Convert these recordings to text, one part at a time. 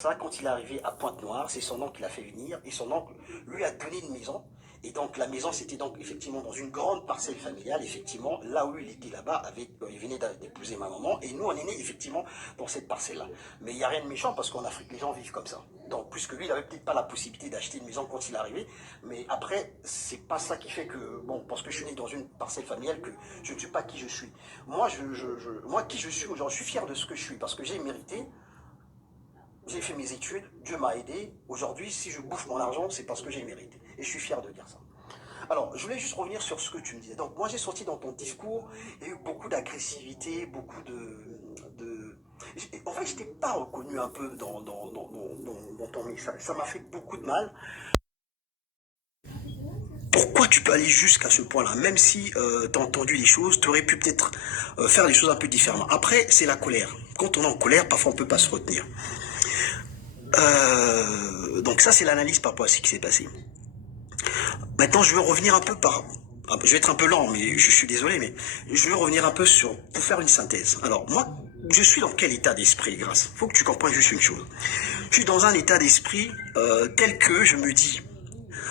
Ça, quand il est arrivé à Pointe-Noire, c'est son oncle qui l'a fait venir et son oncle lui a donné une maison. Et donc la maison, c'était donc effectivement dans une grande parcelle familiale, effectivement, là où il était là-bas, il venait d'épouser ma maman, et nous, on est nés effectivement dans cette parcelle-là. Mais il n'y a rien de méchant parce qu'en Afrique, les gens vivent comme ça. Donc, puisque lui, il n'avait peut-être pas la possibilité d'acheter une maison quand il est arrivé, mais après, c'est pas ça qui fait que, bon, parce que je suis né dans une parcelle familiale, que je ne suis pas qui je suis. Moi, qui je suis aujourd'hui, je suis fier de ce que je suis parce que j'ai mérité. J'ai fait mes études, Dieu m'a aidé. Aujourd'hui, si je bouffe mon argent, c'est parce que j'ai mérité. Et je suis fier de dire ça. Alors, je voulais juste revenir sur ce que tu me disais. Donc, moi, j'ai senti dans ton discours, il y a eu beaucoup d'agressivité, beaucoup de... En fait, je t'ai pas reconnu un peu dans ton message. Ça m'a fait beaucoup de mal. Pourquoi tu peux aller jusqu'à ce point-là? Même si tu as entendu les choses, tu aurais pu peut-être faire les choses un peu différemment. Après, c'est la colère. Quand on est en colère, parfois on ne peut pas se retenir. Donc ça, c'est l'analyse par rapport à ce qui s'est passé. Maintenant, je veux revenir un peu par... Je vais être un peu lent, mais je suis désolé, mais je veux revenir un peu pour faire une synthèse. Alors, moi, je suis dans quel état d'esprit, Grâce? Faut que tu comprennes juste une chose. Je suis dans un état d'esprit tel que je me dis,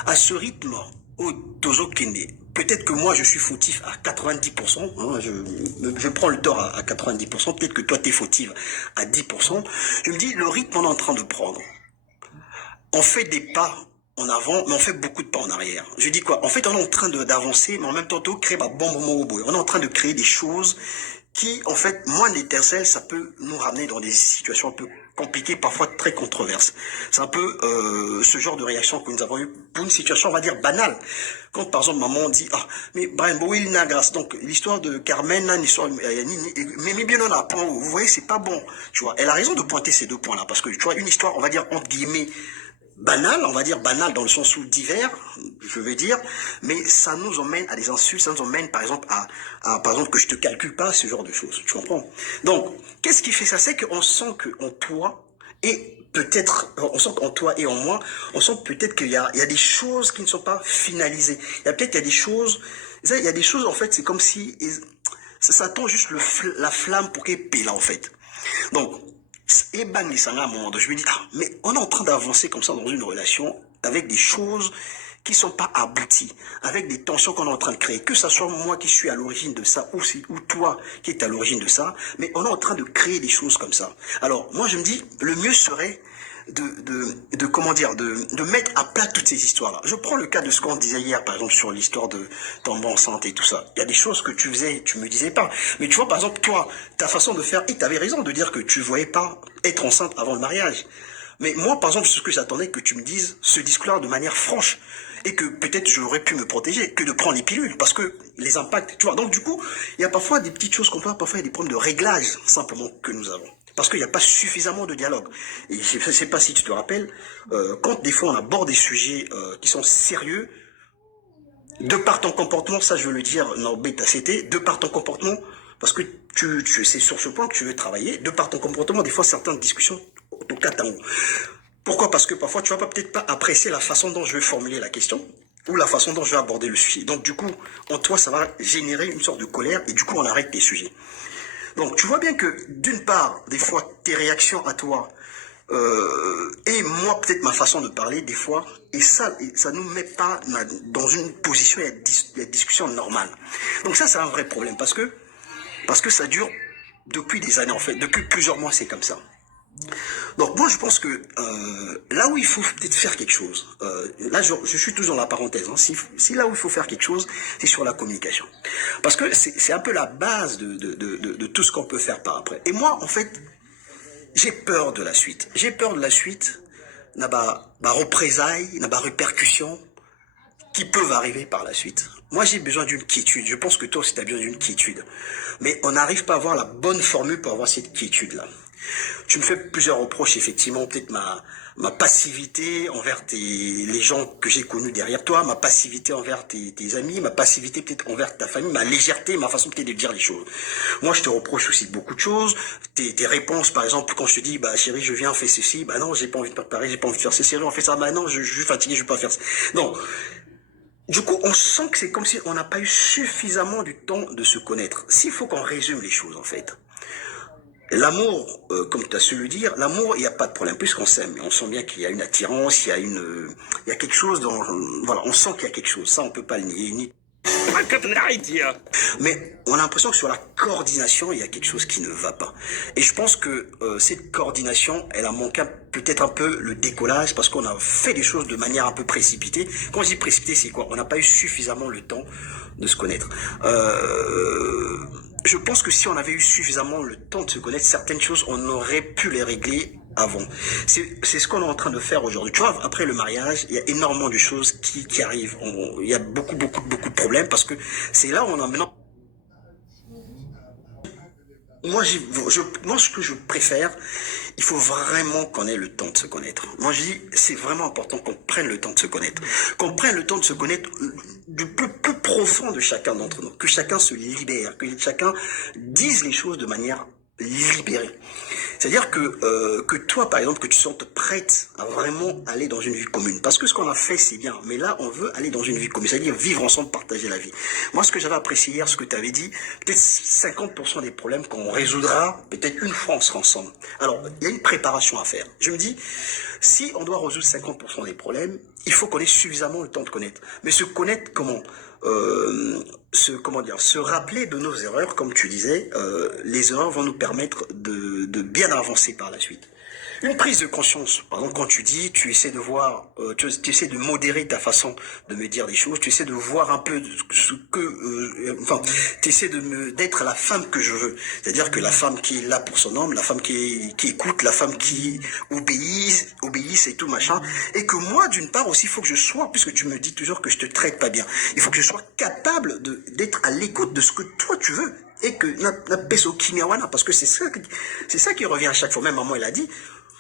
à ce rythme, au Tozo Kende, peut-être que moi, je suis fautif à 90%, hein, je prends le tort à 90%, peut-être que toi, tu es fautif à 10%. Je me dis, le rythme qu'on est en train de prendre, on fait des pas en avant, mais on fait beaucoup de pas en arrière. Je dis quoi? En fait, on est en train d'avancer, mais en même temps, créer ma bombe au on est en train de créer des choses qui, en fait, moins d'étincelles, ça peut nous ramener dans des situations un peu compliquées, parfois très controverses. C'est un peu ce genre de réaction que nous avons eu pour une situation, on va dire, banale. Quand, par exemple, maman dit, ah, mais Brian Bowie, Nagras, donc l'histoire de Carmen, l'histoire, mais bien on apprend, vous voyez, c'est pas bon. Tu vois, elle a raison de pointer ces deux points-là, parce que, tu vois, une histoire, on va dire, entre guillemets, banal, on va dire banal dans le sens où divers, je veux dire, mais ça nous emmène à des insultes, ça nous emmène par exemple par exemple que je te calcule pas, ce genre de choses, tu comprends? Donc, qu'est-ce qui fait ça? C'est qu'on sent qu'en toi, et peut-être, on sent qu'en toi et en moi, on sent peut-être il y a des choses qui ne sont pas finalisées. Il y a des choses, il y a des choses en fait, c'est comme si ça attend juste la flamme pour qu'elle pèle en fait. Donc, et bang, à un moment donné, je me dis, ah, mais on est en train d'avancer comme ça dans une relation avec des choses qui sont pas abouties, avec des tensions qu'on est en train de créer, que ce soit moi qui suis à l'origine de ça, ou toi qui es à l'origine de ça, mais on est en train de créer des choses comme ça. Alors, moi, je me dis, le mieux serait comment dire, de mettre à plat toutes ces histoires-là. Je prends le cas de ce qu'on disait hier, par exemple, sur l'histoire de tomber enceinte et tout ça. Il y a des choses que tu faisais, tu me disais pas. Mais tu vois, par exemple, toi, ta façon de faire, et tu avais raison de dire que tu voyais pas être enceinte avant le mariage. Mais moi, par exemple, ce que j'attendais que tu me dises ce discours-là de manière franche. Et que peut-être j'aurais pu me protéger que de prendre les pilules. Parce que les impacts, tu vois. Donc du coup, il y a parfois des petites choses qu'on peut, parfois il y a des problèmes de réglage, simplement, que nous avons. Parce qu'il n'y a pas suffisamment de dialogue. Et je ne sais pas si tu te rappelles, quand des fois on aborde des sujets qui sont sérieux, de par ton comportement, ça je veux le dire, Norbert c'était de par ton comportement, parce que c'est sur ce point que tu veux travailler, de par ton comportement, des fois certaines discussions, en tout cas, pourquoi? Parce que parfois tu vas peut-être pas apprécier la façon dont je vais formuler la question, ou la façon dont je vais aborder le sujet. Donc du coup, en toi, ça va générer une sorte de colère, et du coup on arrête tes sujets. Donc tu vois bien que d'une part, des fois, tes réactions à toi, et moi peut-être ma façon de parler, des fois, et ça nous met pas dans une position et discussion normale. Donc ça, c'est un vrai problème, parce que ça dure depuis des années, en fait, depuis plusieurs mois, c'est comme ça. Donc moi je pense que là où il faut peut-être faire quelque chose, là je suis toujours dans la parenthèse, hein, si là où il faut faire quelque chose, c'est sur la communication. Parce que c'est un peu la base de tout ce qu'on peut faire par après. Et moi en fait, j'ai peur de la suite. J'ai peur de la suite, n'a pas représailles, n'a pas répercussions qui peuvent arriver par la suite. Moi j'ai besoin d'une quiétude, je pense que toi aussi tu as besoin d'une quiétude. Mais on n'arrive pas à avoir la bonne formule pour avoir cette quiétude-là. Tu me fais plusieurs reproches, effectivement, peut-être ma passivité envers les gens que j'ai connus derrière toi, ma passivité envers tes amis, ma passivité peut-être envers ta famille, ma légèreté, ma façon peut-être de dire les choses. Moi, je te reproche aussi beaucoup de choses. Tes réponses, par exemple, quand je te dis, bah chérie, je viens, fais ceci, bah non, j'ai pas envie de préparer, j'ai pas envie de faire ceci, chérie, on fait ça, bah non, je suis fatigué, je vais pas faire ça. Non. Du coup, on sent que c'est comme si on n'a pas eu suffisamment du temps de se connaître. S'il faut qu'on résume les choses, en fait. L'amour, comme tu as su le dire, l'amour, il n'y a pas de problème, puisqu'on s'aime. On sent bien qu'il y a une attirance, il y a quelque chose dans, voilà, on sent qu'il y a quelque chose. Ça, on peut pas le nier, ni. Mais on a l'impression que sur la coordination, il y a quelque chose qui ne va pas. Et je pense que cette coordination, elle a manqué peut-être un peu le décollage parce qu'on a fait les choses de manière un peu précipitée. Quand je dis précipité, c'est quoi? On n'a pas eu suffisamment le temps de se connaître. Je pense que si on avait eu suffisamment le temps de se connaître, certaines choses, on aurait pu les régler avant. C'est ce qu'on est en train de faire aujourd'hui. Tu vois, après le mariage, il y a énormément de choses qui arrivent. Il y a beaucoup de problèmes parce que c'est là où on a maintenant. Moi, ce que je préfère, il faut vraiment qu'on ait le temps de se connaître. Moi, je dis, c'est vraiment important qu'on prenne le temps de se connaître. Qu'on prenne le temps de se connaître du plus profond de chacun d'entre nous. Que chacun se libère, que chacun dise les choses de manière libérée. C'est-à-dire que toi, par exemple, que tu sentes prête à vraiment aller dans une vie commune. Parce que ce qu'on a fait, c'est bien. Mais là, on veut aller dans une vie commune. C'est-à-dire vivre ensemble, partager la vie. Moi, ce que j'avais apprécié hier, ce que tu avais dit, peut-être 50% des problèmes qu'on résoudra, peut-être une fois, on sera ensemble. Alors, il y a une préparation à faire. Je me dis, si on doit résoudre 50% des problèmes, il faut qu'on ait suffisamment le temps de connaître. Mais se connaître comment se rappeler de nos erreurs, comme tu disais, les erreurs vont nous permettre de bien avancer par la suite. Une prise de conscience, par exemple, quand tu dis, tu essaies de voir, tu essaies de modérer ta façon de me dire des choses, tu essaies de voir un peu ce que, tu essaies d'être la femme que je veux. C'est-à-dire que la femme qui est là pour son homme, la femme qui écoute, la femme qui obéisse et tout machin. Et que moi, d'une part aussi, il faut que je sois, puisque tu me dis toujours que je te traite pas bien, il faut que je sois capable d'être à l'écoute de ce que toi tu veux. Et que na peso kimiawana, parce que c'est ça qui revient à chaque fois. Même maman, elle a dit,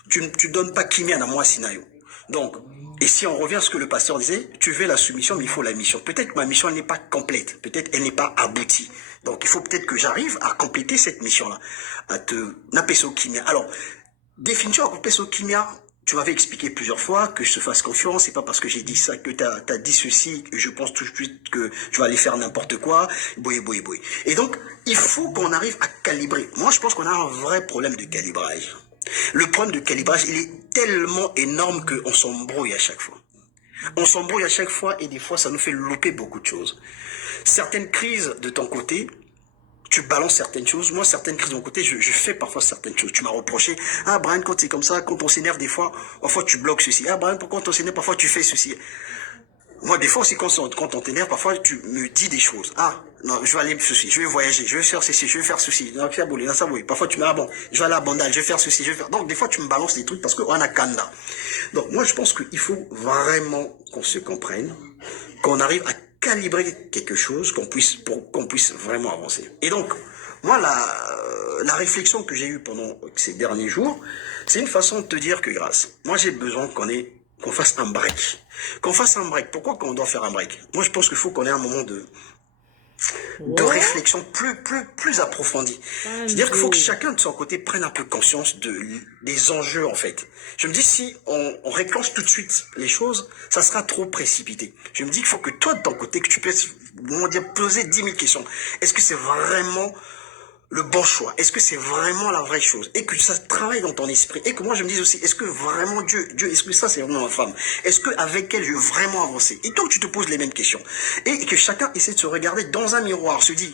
tu donnes pas Kimian à moi, Sinayo. Donc, et si on revient à ce que le pasteur disait, tu veux la soumission, mais il faut la mission. Peut-être que ma mission, elle n'est pas complète. Peut-être elle n'est pas aboutie. Donc, il faut peut-être que j'arrive à compléter cette mission-là. À te, napeso Kimia. Alors, définition à peso Kimia, tu m'avais expliqué plusieurs fois que je te fasse confiance, c'est pas parce que j'ai dit ça que t'as dit ceci, que je pense tout de suite que tu vas aller faire n'importe quoi, boui. Et donc, il faut qu'on arrive à calibrer. Moi, je pense qu'on a un vrai problème de calibrage. Le problème de calibrage, il est tellement énorme qu'on s'embrouille à chaque fois. On s'embrouille à chaque fois et des fois, ça nous fait louper beaucoup de choses. Certaines crises de ton côté, tu balances certaines choses. Moi, certaines crises de mon côté, je fais parfois certaines choses. Tu m'as reproché, ah Brian, quand c'est comme ça, quand on s'énerve des fois, parfois tu bloques ceci. Ah Brian, quand on s'énerve, parfois tu fais ceci. Moi, des fois aussi, quand on t'énerve, parfois tu me dis des choses. Ah, non, je vais aller ceci, je vais voyager, je vais faire ceci, je vais faire ceci. Parfois tu me dis, ah bon, je vais aller à Bandal, je vais faire ceci, je vais faire. Donc, des fois, tu me balances des trucs parce qu'on a Kanda. Donc, moi, je pense qu'il faut vraiment qu'on se comprenne, qu'on arrive à calibrer quelque chose, pour qu'on puisse vraiment avancer. Et donc, moi, la réflexion que j'ai eue pendant ces derniers jours, c'est une façon de te dire que grâce, moi, j'ai besoin qu'on fasse un break. Qu'on fasse un break. Pourquoi qu'on doit faire un break? Moi, je pense qu'il faut qu'on ait un moment de réflexion plus approfondie. C'est-à-dire qu'il faut que chacun de son côté prenne un peu conscience des enjeux, en fait. Je me dis, si on réclenche tout de suite les choses, ça sera trop précipité. Je me dis qu'il faut que toi, de ton côté, que tu puisses, poser 10 000 questions. Est-ce que c'est vraiment le bon choix? Est-ce que c'est vraiment la vraie chose? Et que ça travaille dans ton esprit. Et que moi, je me dise aussi, est-ce que vraiment Dieu, est-ce que ça, c'est vraiment ma femme? Est-ce que avec elle, je veux vraiment avancer? Et donc, tu te poses les mêmes questions. Et que chacun essaie de se regarder dans un miroir, se dit,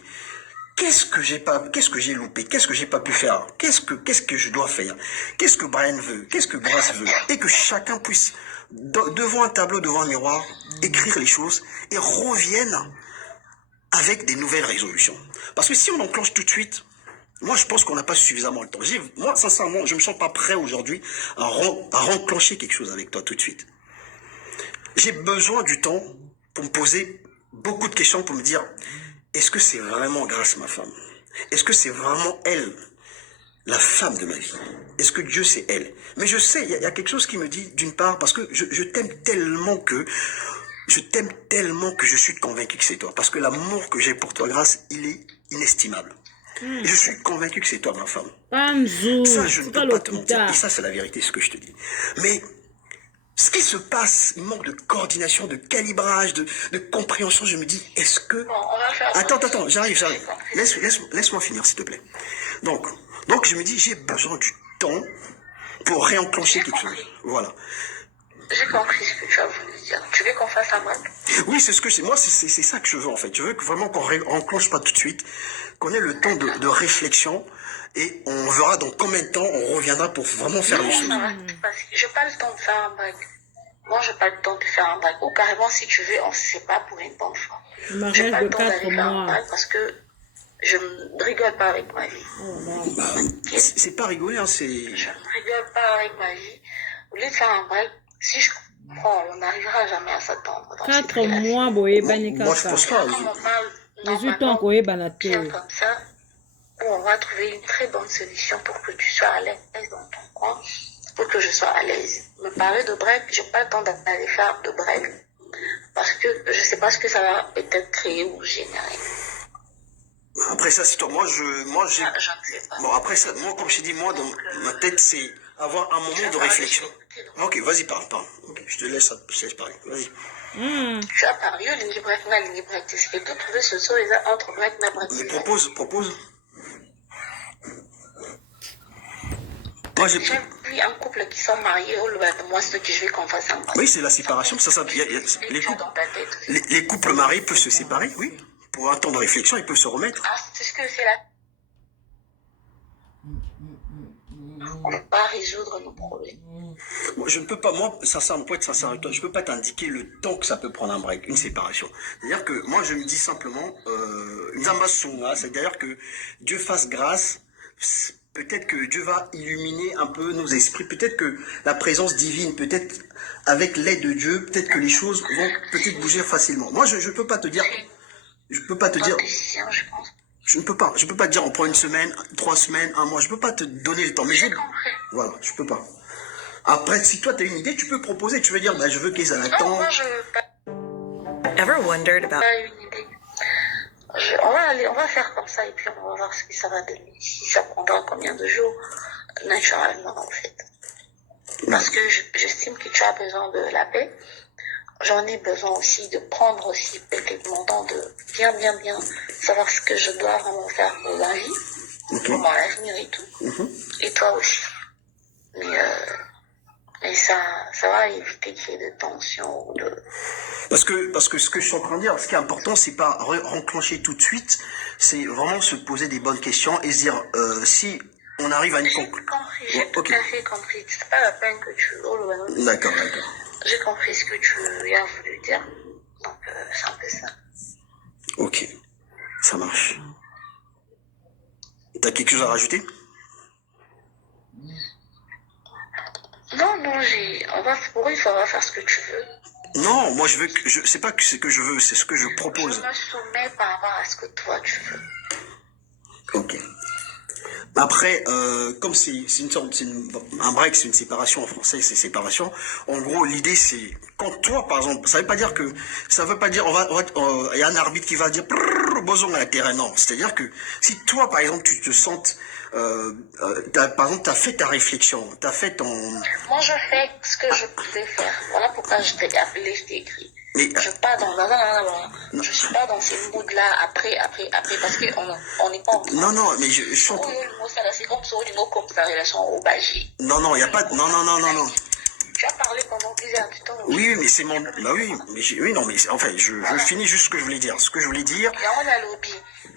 qu'est-ce que j'ai loupé? Qu'est-ce que j'ai pas pu faire? Qu'est-ce que je dois faire? Qu'est-ce que Brian veut? Qu'est-ce que Grace veut? Et que chacun puisse, devant un tableau, devant un miroir, écrire les choses et revienne avec des nouvelles résolutions. Parce que si on enclenche tout de suite, moi je pense qu'on n'a pas suffisamment le temps. Moi sincèrement, je me sens pas prêt aujourd'hui à renclencher quelque chose avec toi tout de suite. J'ai besoin du temps pour me poser beaucoup de questions, pour me dire, est-ce que c'est vraiment grâce à ma femme? Est-ce que c'est vraiment elle, la femme de ma vie? Est-ce que Dieu c'est elle? Mais je sais, il y a quelque chose qui me dit, d'une part, parce que je t'aime tellement que je suis convaincu que c'est toi. Parce que l'amour que j'ai pour toi, Grâce, il est inestimable. Et je suis convaincu que c'est toi, ma femme. Ça, je ne peux pas te mentir. Et ça, c'est la vérité, ce que je te dis. Mais ce qui se passe, il manque de coordination, de calibrage, de compréhension. Je me dis, est-ce que... Attends, j'arrive. Laisse-moi finir, s'il te plaît. Donc, Donc je me dis, j'ai besoin du temps pour réenclencher J'ai quelque chose. compris. Voilà. J'ai compris ce que tu as voulu dire. Tu veux qu'on fasse un break? Oui, c'est ce que moi, c'est ça que je veux en fait. Je veux vraiment qu'on réenclenche pas tout de suite, qu'on ait le temps de réflexion et on verra dans combien de temps on reviendra pour vraiment faire les choses. Ça va se passer. J'ai pas le temps de faire un break. Moi, j'ai pas le temps de faire un break. Ou carrément, si tu veux, on se sépare pour une bonne fois. Un J'ai mariage pas de le temps 4 d'aller faire un mois. break parce que je ne rigole pas avec ma vie. Oh là. Bah, c'est pas rigoler, hein, c'est. Je ne rigole pas avec ma vie. Au lieu de faire un break, si je comprends, on n'arrivera jamais à s'attendre dans cette 4 relation. mois, boyebani Moi, je pense kaka. pas. Comme on parle 18 ans, normalement koyebana bien te. comme ça, où on va trouver une très bonne solution pour que tu sois à l'aise dans ton coin, pour que je sois à l'aise. Me parler de break, j'ai pas le temps d'aller faire de break parce que je sais pas ce que ça va peut-être créer ou générer. Après ça, c'est toi. Moi, j'ai. Je ne sais pas. Bon, après ça, moi, comme je t'ai dit, moi, dans ma tête, c'est avoir un moment de réflexion. Ok, vas-y, parle. Ok, je te laisse parler. Vas-y. Tu as parlé, ligne break, na ligne break. C'est ce que tu trouves ce soir, entre break, na break. Mais propose. Moi, j'ai. J'ai vu un couple qui sont mariés, oh, moi, ce que je veux qu'on fasse un break. Oui, c'est la séparation. Les couples mariés peuvent se séparer, oui. Pour un temps de réflexion, ils peuvent se remettre. Ah, c'est ce que c'est là. On ne peut pas résoudre nos problèmes. Moi, je ne peux pas, moi, sincèrement, pour être sincère avec toi, je ne peux pas t'indiquer le temps que ça peut prendre un break, une séparation. C'est-à-dire que moi, je me dis simplement, Nzamba Sunga, c'est-à-dire que Dieu fasse grâce, peut-être que Dieu va illuminer un peu nos esprits, peut-être que la présence divine, peut-être avec l'aide de Dieu, peut-être que les choses vont peut-être bouger facilement. Moi, je ne peux pas te dire, je peux pas te dire, Décision, je pense. je ne peux pas te dire on prend une semaine, 3 semaines, un mois, je peux pas te donner le temps. Mais J'ai compris. voilà, je peux pas. Après, si toi tu as une idée, tu peux proposer, tu veux dire, bah, je veux qu'ils Non, attendent. moi, je veux pas Ever wondered about une idée. On va faire comme ça et puis on va voir ce que ça va donner. Si ça prendra combien de jours, naturellement, en fait. Parce que j'estime que tu as besoin de la paix. J'en ai besoin aussi de prendre aussi peut-être mon temps de bien savoir ce que je dois vraiment faire de la vie, pour mon avenir et tout. Et toi aussi. Mais ça va éviter qu'il y ait de tension ou de... Parce que ce que je suis en train de dire, ce qui est important, c'est pas renclencher tout de suite, c'est vraiment se poser des bonnes questions et se dire, si on arrive à une conclusion. J'ai tout à fait compris. C'est pas la peine que tu... D'accord. J'ai compris ce que tu as voulu dire. Donc, c'est un peu ça. Ok, ça marche. T'as quelque chose à rajouter? Non, pour une fois, on va faire ce que tu veux. Non, moi je veux que c'est pas ce que je veux, c'est ce que je propose. Je me soumets par rapport à ce que toi tu veux. Ok. Après, comme un break, c'est une séparation en français, c'est séparation. En gros, l'idée c'est quand toi, par exemple, ça veut pas dire il y a un arbitre qui va dire boson à la terrain, non. C'est-à-dire que si toi, par exemple, tu te sens, par exemple, t'as fait ta réflexion, t'as fait ton. Moi, je fais ce que je pouvais faire. Voilà pourquoi je t'ai appelé, je t'ai écrit. Mais, je suis pas dans ces moods-là après, parce qu'on n'est pas en train. Non, mais je suis en train. C'est comme ça, comme sa relation au Baji. Non, il n'y a pas de. Non. Tu as parlé pendant plusieurs du temps. Oui, mais c'est mon. Bah oui, mais oui, non, mais enfin, je finis juste ce que je voulais dire. Ce que je voulais dire. Et on a lobby.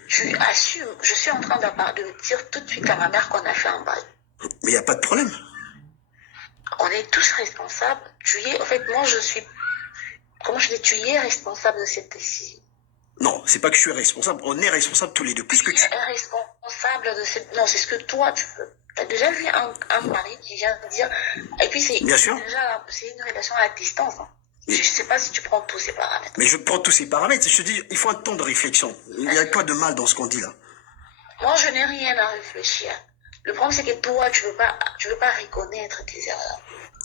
Tu assumes. Je suis en train de dire tout de suite à ma mère qu'on a fait un bail. Mais il n'y a pas de problème. On est tous responsables. En fait, moi, je suis. Comment je dis, tu es responsable de cette décision. Non, c'est pas que je suis responsable. On est responsable tous les deux. Puisque tu es responsable de cette. Non, c'est ce que toi tu veux. T'as déjà vu un mari qui vient te dire. Et puis c'est. Bien sûr. Déjà, c'est une relation à distance. Hein. Je sais pas si tu prends tous ces paramètres. Mais je prends tous ces paramètres. Je te dis, il faut un temps de réflexion. Il n'y a pas de mal dans ce qu'on dit là. Moi, je n'ai rien à réfléchir. Le problème, c'est que toi, tu veux pas reconnaître tes erreurs.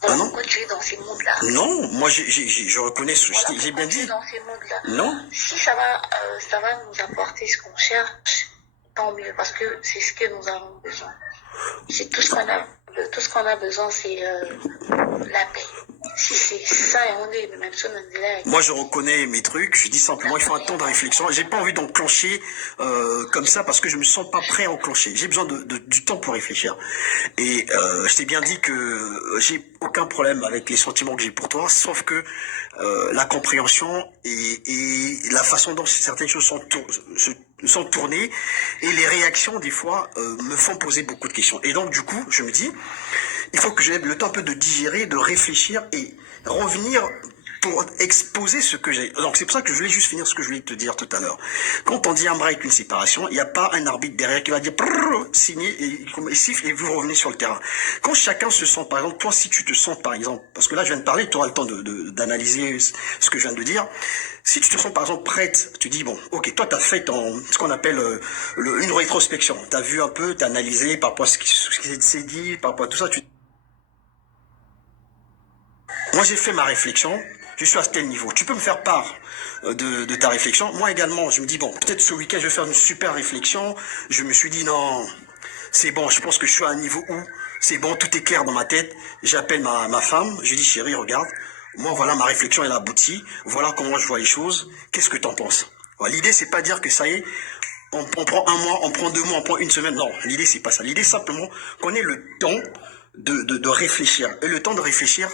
Donc, pourquoi tu es dans ces mondes-là? Non, moi, je reconnais ce que j'ai bien dit. Dans ces mondes-là. Non. Si ça va nous apporter ce qu'on cherche, tant mieux, parce que c'est ce que nous avons besoin. C'est tout ce qu'on a besoin, c'est la paix. Si c'est ça, et on dit, même ça, on dit là. Moi, je reconnais mes trucs. Je dis simplement, il faut un temps de réflexion. J'ai pas envie d'enclencher comme ça parce que je me sens pas prêt à enclencher. J'ai besoin du temps pour réfléchir. Et je t'ai bien dit que j'ai aucun problème avec les sentiments que j'ai pour toi, sauf que la compréhension et la façon dont certaines choses sont tournées et les réactions des fois me font poser beaucoup de questions. Et donc du coup, je me dis, il faut que j'ai le temps un peu de digérer, de réfléchir et revenir pour exposer ce que j'ai. Donc c'est pour ça que je voulais juste finir ce que je voulais te dire tout à l'heure. Quand on dit un break, une séparation, il n'y a pas un arbitre derrière qui va dire signer et il siffle et vous revenez sur le terrain. Quand chacun se sent, par exemple, toi si tu te sens par exemple, parce que là je viens de parler, tu auras le temps d'analyser ce que je viens de dire. Si tu te sens par exemple prête, tu dis bon, ok, toi tu as fait ce qu'on appelle une rétrospection. Tu as vu un peu, tu as analysé par rapport à ce qui s'est dit, par rapport à tout ça. Moi j'ai fait ma réflexion. Je suis à tel niveau. Tu peux me faire part de ta réflexion. Moi également, je me dis, bon, peut-être ce week-end, je vais faire une super réflexion. Je me suis dit, non, c'est bon, je pense que je suis à un niveau où c'est bon, tout est clair dans ma tête. J'appelle ma femme, je dis, chérie, regarde, moi, voilà, ma réflexion, elle a abouti. Voilà comment je vois les choses. Qu'est-ce que t'en penses? Voilà, l'idée, c'est pas dire que ça y est, on prend un mois, on prend 2 mois, on prend une semaine. Non, l'idée, c'est pas ça. L'idée, simplement qu'on ait le temps de réfléchir. Et le temps de réfléchir,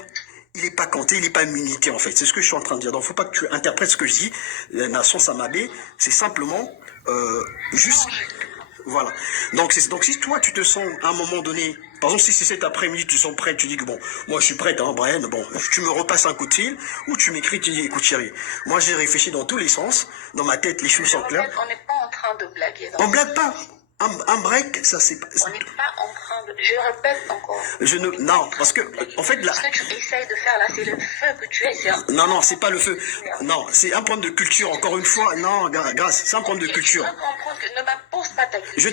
il n'est pas compté, il n'est pas immunité en fait. C'est ce que je suis en train de dire. Donc, il ne faut pas que tu interprètes ce que je dis. La nation Samabé, c'est simplement juste... Voilà. Donc, si toi, tu te sens à un moment donné, par exemple, si c'est cet après-midi, tu te sens prêt, tu dis que bon, moi je suis prête, hein, Brian, bon, tu me repasses un coup de fil, ou tu m'écris, tu dis, écoute chérie, moi j'ai réfléchi dans tous les sens, dans ma tête, les choses sont claires. On n'est pas en train de blaguer. On blague pas. Un break, ça c'est pas... On n'est pas en train de... Je répète encore. Non, parce que, en fait, là... Ce que tu essayes de faire là, c'est le feu que tu essaies. Non, c'est pas le feu. Non, c'est un problème de culture, encore une fois. Non, grâce, c'est un problème de culture. Tu dois comprendre que ne m'impose pas ta culture. Je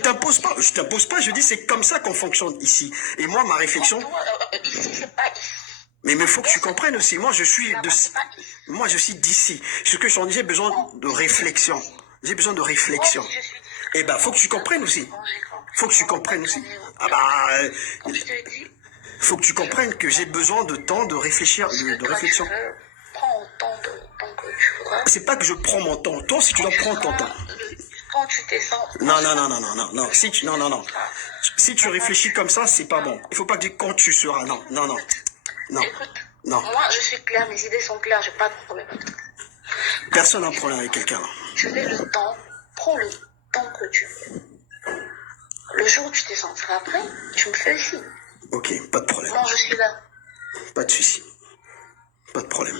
t'impose pas, je dis c'est comme ça qu'on fonctionne ici. Et moi, ma réflexion... Ici, c'est pas ici. Mais il faut que tu comprennes aussi, moi je suis d'ici. Ce que j'ai besoin de réflexion. J'ai besoin de réflexion. Eh ben, faut que tu comprennes aussi. Faut que tu comprennes aussi. Ah bah, faut que tu comprennes que j'ai besoin de temps de réfléchir, de réflexion. Prends autant de temps que tu voudras. C'est pas que je prends mon temps. Toi, si tu dois prendre ton temps. Quand tu te sens... Non. Si tu réfléchis comme ça, c'est pas bon. Il faut pas dire quand tu seras. Non. Écoute, non. Moi, je suis claire, mes idées sont claires, j'ai pas de problème avec toi. Personne n'a un problème avec quelqu'un. Tu veux le temps, prends le temps que tu veux. Le jour où tu te sentiras prêt, tu me fais le signe. Ok, pas de problème. Moi, je suis là. Pas de souci. Pas de problème.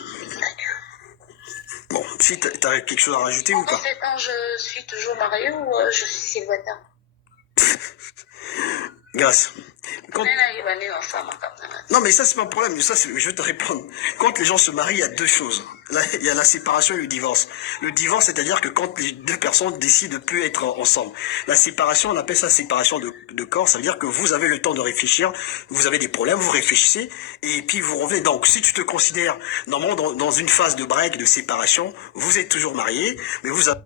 Bon, si t'as quelque chose à rajouter ou pas? Quand je suis toujours mariée ou je suis célibataire? Grâce. Non, mais ça, c'est pas un problème. Je vais te répondre. Quand les gens se marient, il y a 2 choses. Là, il y a la séparation et le divorce. Le divorce, c'est-à-dire que quand les 2 personnes décident de plus être ensemble. La séparation, on appelle ça séparation de corps. Ça veut dire que vous avez le temps de réfléchir. Vous avez des problèmes, vous réfléchissez. Et puis, vous revenez. Donc, si tu te considères, normalement, dans une phase de break, de séparation, vous êtes toujours marié, mais vous avez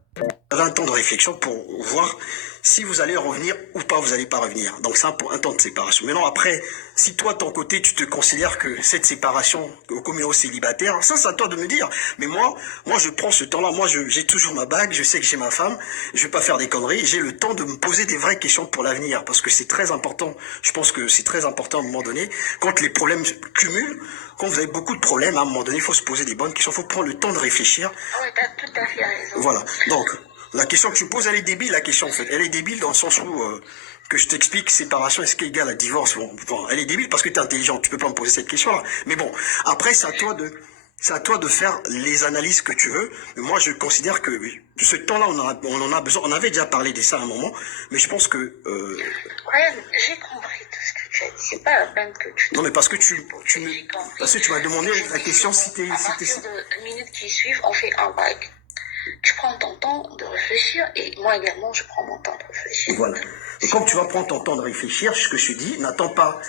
un temps de réflexion pour voir si vous allez revenir ou pas, vous n'allez pas revenir. Donc c'est un temps de séparation. Maintenant après, si toi de ton côté tu te considères que cette séparation au commun célibataire, ça c'est à toi de me dire. Mais moi je prends ce temps-là. Moi j'ai toujours ma bague, je sais que j'ai ma femme, je vais pas faire des conneries. J'ai le temps de me poser des vraies questions pour l'avenir parce que c'est très important. Je pense que c'est très important à un moment donné quand les problèmes cumulent. Quand vous avez beaucoup de problèmes, à un moment donné, il faut se poser des bonnes questions. Il faut prendre le temps de réfléchir. Ah oui, t'as tout à fait raison. Voilà. Donc, la question que tu me poses, elle est débile, la question, en fait. Elle est débile dans le sens où, que je t'explique, séparation, est-ce qu'égale à divorce? Bon, elle est débile parce que tu es intelligent. Tu peux pas me poser cette question-là. Mais bon, après, c'est à toi de faire les analyses que tu veux. Mais moi, je considère que ce temps-là, on en a besoin. On avait déjà parlé de ça à un moment. Mais je pense que... Ouais, j'ai compris tout ce que tu as dit. C'est pas la peine que tu... Non, mais parce que tu m'as demandé la question si t'es... À partir de minutes qui suivent, on fait un break. Tu prends ton temps de réfléchir et moi également, je prends mon temps de réfléchir. Voilà. Et comme tu vas prendre ton temps de réfléchir, ce que je te dis, n'attends pas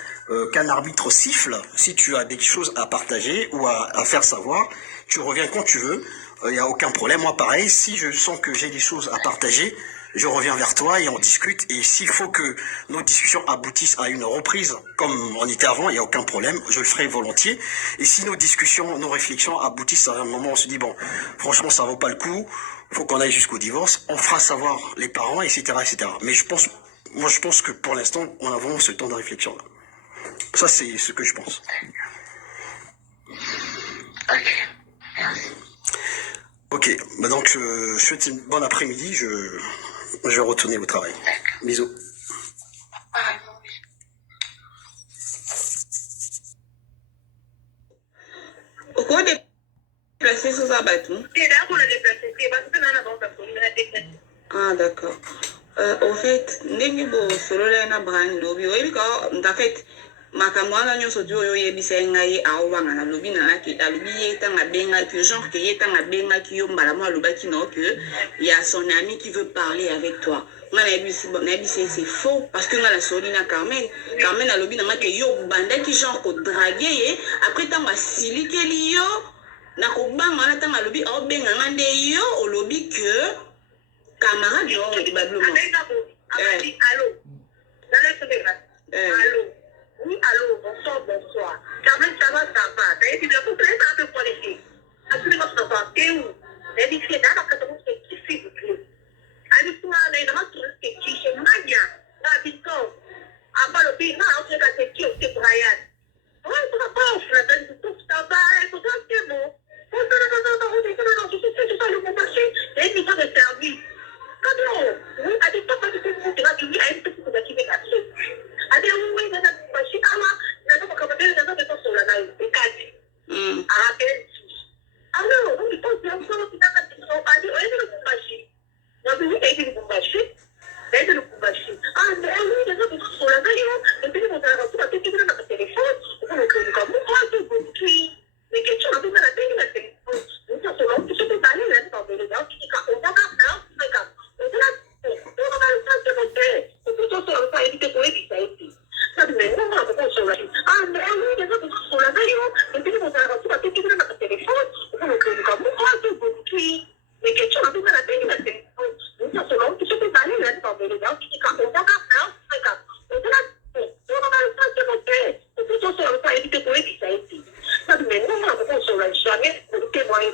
qu'un arbitre siffle. Si tu as des choses à partager ou à faire savoir, tu reviens quand tu veux. Il n'y a aucun problème. Moi, pareil, si je sens que j'ai des choses à partager, je reviens vers toi et on discute. Et s'il faut que nos discussions aboutissent à une reprise, comme on était avant, il n'y a aucun problème, je le ferai volontiers. Et si nos discussions, nos réflexions aboutissent à un moment où on se dit, bon, franchement, ça vaut pas le coup, faut qu'on aille jusqu'au divorce, on fera savoir les parents, etc., etc. Mais je pense que pour l'instant, on a vraiment ce temps de réflexion-là. Ça, c'est ce que je pense. Ok, merci. Ok, bah donc je souhaite une bonne après-midi, je vais retourner au travail. Bisous. Pourquoi déplacer sous un bâton? Ah, d'accord. Au fait, Negibo, solo na brand lobby, en fait, makamwana nyonso tu oyo yebisa ngai awanga na lobi na ki alobi yeta ngabenga puis genre que yeta ngabenga ki yo mbala mo alobaki no que il y a son ami qui veut parler avec toi. Ngana c'est faux parce que ngana soli na Carmen alobi na que yo banda ki genre ko draguer après tant ma silikeli yo na ko banga na tant alobi o benga ngande yo olobi que camarade no bablumo. Allô. Allô. Oui, allô, bonsoir, bonsoir. Carmen, ça va. T'as dit, le couple est un peu politique. Absolument, ça va. T'es où? Elle dit, c'est dans la catégorie qui s'il vous plaît. Elle dit, toi, elle est dans la catégorie qui s'il vous plaît. Elle dit, toi, après le pays, on se fait qui c'est Brian. Ouais, ça va pas, on fait la tout ça va, tout ça, c'est bon. Non, c'est ça, le bon marché. Elle dit, ça de service. Quand on, oui, elle dit, pas que tu vas dire, elle dit, que tu vas là-dessus. Ade uwe na bashi ama na ndo kabadele na ndo sola na ikati arakenzi alo undi pozi amso tinaka tiso ade oende lukumbashi na bibi ende lukumbashi ande uwe na ndo sola na yo ende mutara kwa tiki na telefone uko kwa mko tu tui neke chona tu na tiki na telefone ndio sola tu sote dali na ndo bele na tiki ka onda ka na meka onda to na na te mote to sola pa edite ko edita eti sabe não não não sola ande uwe na ndo sola na yo ende mutara kwa tiki na telefone uko kwa mko tu tui neke chona tu na tiki na telefone ndio sola tu sote dali na ndo bele na tiki ka onda ka na meka onda to na te mote to sola pa edite ko edita eti sabe não não não sola jamais porque moi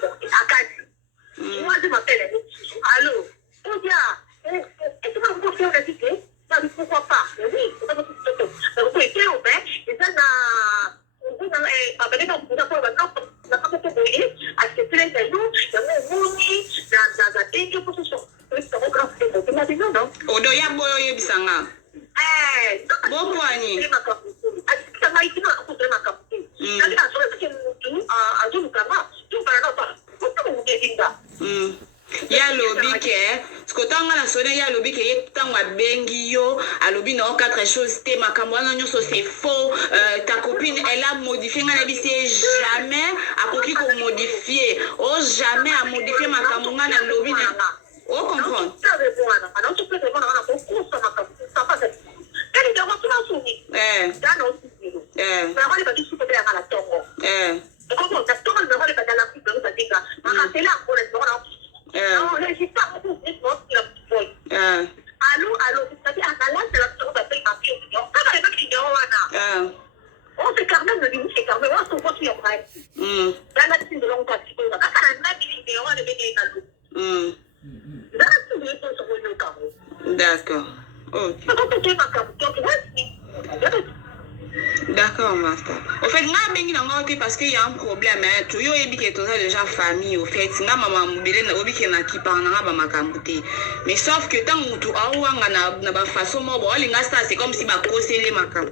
akati moi je m'appelle allô on dit est-ce que vous pouvez faire des idées ça ne pourquoi pas oui donc vous êtes au bain et ça na on va na pas de accepter les jours dans mon moni dans des positions c'est un grand fait donc il dit non Odo ya boyo yebisanga. Boko ani. ça m'a été ma capitale ça dit à ce que nous à tout kama tout para pas tout dinga Ya lobi ke skotanga na sone ya lobi ke yetangwa bengi yo alobi na quatre choses te makambo na nyonso c'est faux ta copine elle a modifié ngana bisi jamais akoki ko modifier jamais a modifier makambo ngana lobi na o comprendre ça veut dire alors tu peux demander à ton cours ça ça pas ça elle est dans tout soumis dans nos studios mais on va dire que c'est à la tongo comment ça tombe le rôle de la coupe de diga c'est là pour les gens non je sais pas beaucoup c'est bon allô c'est à la de la tongo de ma fille donc ça va être qui wana on se Carmen le dit c'est Carmen on se voit sur vrai dans la team de longue partie on va quand même mettre vidéo on est bien dans l'eau D'accord. Ok. D'accord, master. Au fait, nga bengi na nga parce qu'il y a un problème. Tu yo ebi ke toza déjà famille. Au fait, nga mama mubele na obi ke na kipa na nga ba makambuté. Mais sauf que tant mutu awanga na ba façon mo bo linga ça c'est comme si ba kosele makam.